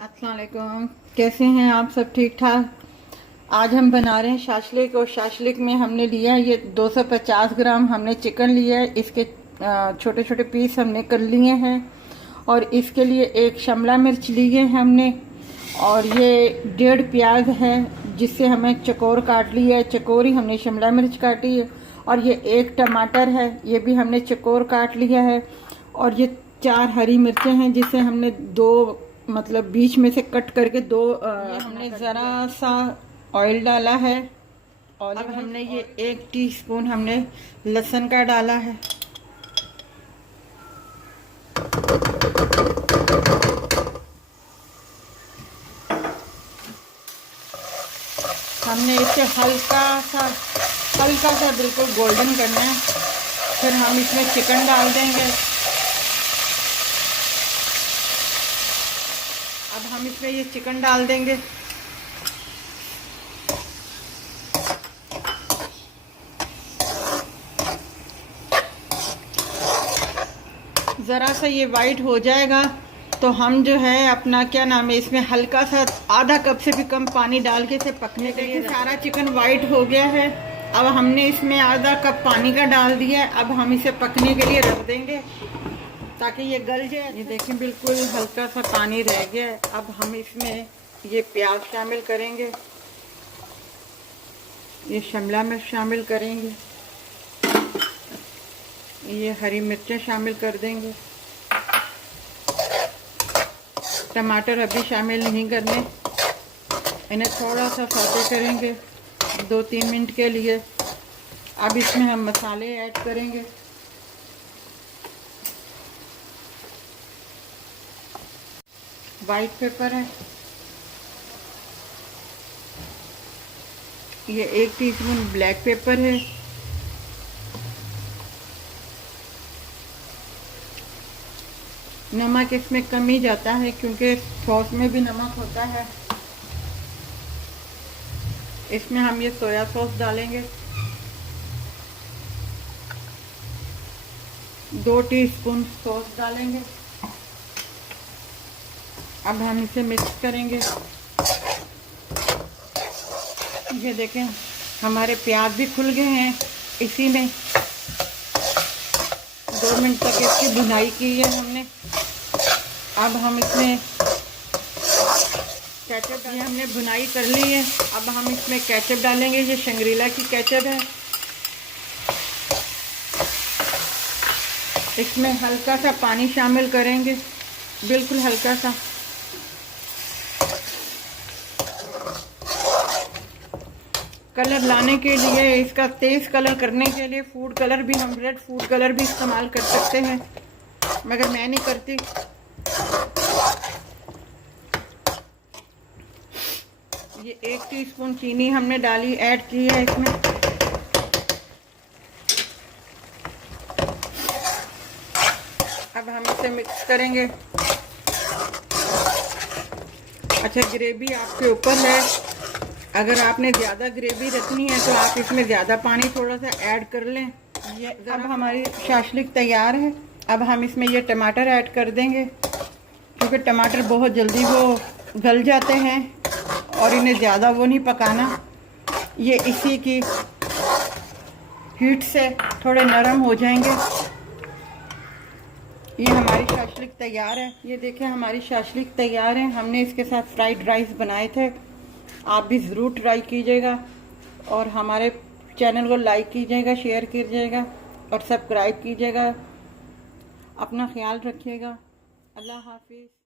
अस्सलाम वालेकुम। कैसे हैं आप सब? ठीक ठाक। आज हम बना रहे हैं शाशलिक, और शाशलिक में हमने लिया है ये 250 ग्राम हमने चिकन लिया है। इसके छोटे छोटे पीस हमने कर लिए हैं। और इसके लिए एक शिमला मिर्च लिए हैं हमने, और ये 1.5 प्याज है जिससे हमें चकोर काट लिया है। चकोर ही हमने शिमला मिर्च काटी है। और ये एक टमाटर है, ये भी हमने चकोर काट लिया है। और ये 4 हरी मिर्चें हैं जिसे हमने दो मतलब बीच में से कट करके दो हमने ज़रा सा ऑयल डाला है। और अब हमने ये 1 टीस्पून हमने लहसुन का डाला है। हमने इसे हल्का सा बिल्कुल गोल्डन करना है। फिर हम इसमें चिकन डाल देंगे। अब हम इसमें ये चिकन डाल देंगे। ज़रा सा ये वाइट हो जाएगा तो हम जो है अपना क्या नाम है, इसमें हल्का सा आधा कप से भी कम पानी डाल के इसे पकने के लिए। सारा चिकन वाइट हो गया है। अब हमने इसमें आधा कप पानी का डाल दिया है। अब हम इसे पकने के लिए रख देंगे ताकि ये गल जाए। ये देखें बिल्कुल हल्का सा पानी रह गया है। अब हम इसमें ये प्याज शामिल करेंगे, ये शिमला मिर्च शामिल करेंगे, ये हरी मिर्चें शामिल कर देंगे। टमाटर अभी शामिल नहीं करने, इन्हें थोड़ा सा सौते करेंगे 2-3 मिनट के लिए। अब इसमें हम मसाले ऐड करेंगे। वाइट पेपर है, ये 1 टीस्पून ब्लैक पेपर है, नमक इसमें कम ही जाता है क्योंकि सॉस में भी नमक होता है। इसमें हम ये सोया सॉस डालेंगे, 2 टीस्पून सॉस डालेंगे। अब हम इसे मिक्स करेंगे। ये देखें हमारे प्याज भी खुल गए हैं। इसी में 2 मिनट तक इसकी भुनाई की है हमने। अब हम इसमें केचप, ये हमने भुनाई कर ली है। अब हम इसमें केचप डालेंगे, ये शंग्रीला की केचप है। इसमें हल्का सा पानी शामिल करेंगे, बिल्कुल हल्का सा। कलर लाने के लिए, इसका तेज कलर करने के लिए फूड कलर भी, हम रेड फूड कलर भी इस्तेमाल कर सकते हैं, मगर मैं नहीं करती। ये 1 टीस्पून चीनी हमने डाली, ऐड की है इसमें। अब हम इसे मिक्स करेंगे। अच्छा, ग्रेवी आपके ऊपर है। अगर आपने ज़्यादा ग्रेवी रखनी है तो आप इसमें ज़्यादा पानी थोड़ा सा ऐड कर लें। ये अब हमारी शाशलिक तैयार है। अब हम इसमें ये टमाटर ऐड कर देंगे क्योंकि टमाटर बहुत जल्दी वो गल जाते हैं और इन्हें ज़्यादा वो नहीं पकाना। ये इसी की हीट से थोड़े नरम हो जाएंगे। ये हमारी शाशलिक तैयार है। ये देखें हमारी शाशलिक तैयार है। हमने इसके साथ फ्राइड राइस बनाए थे। आप भी ज़रूर ट्राई कीजिएगा और हमारे चैनल को लाइक कीजिएगा, शेयर कीजिएगा और सब्सक्राइब कीजिएगा। अपना ख्याल रखिएगा। अल्लाह हाफिज़।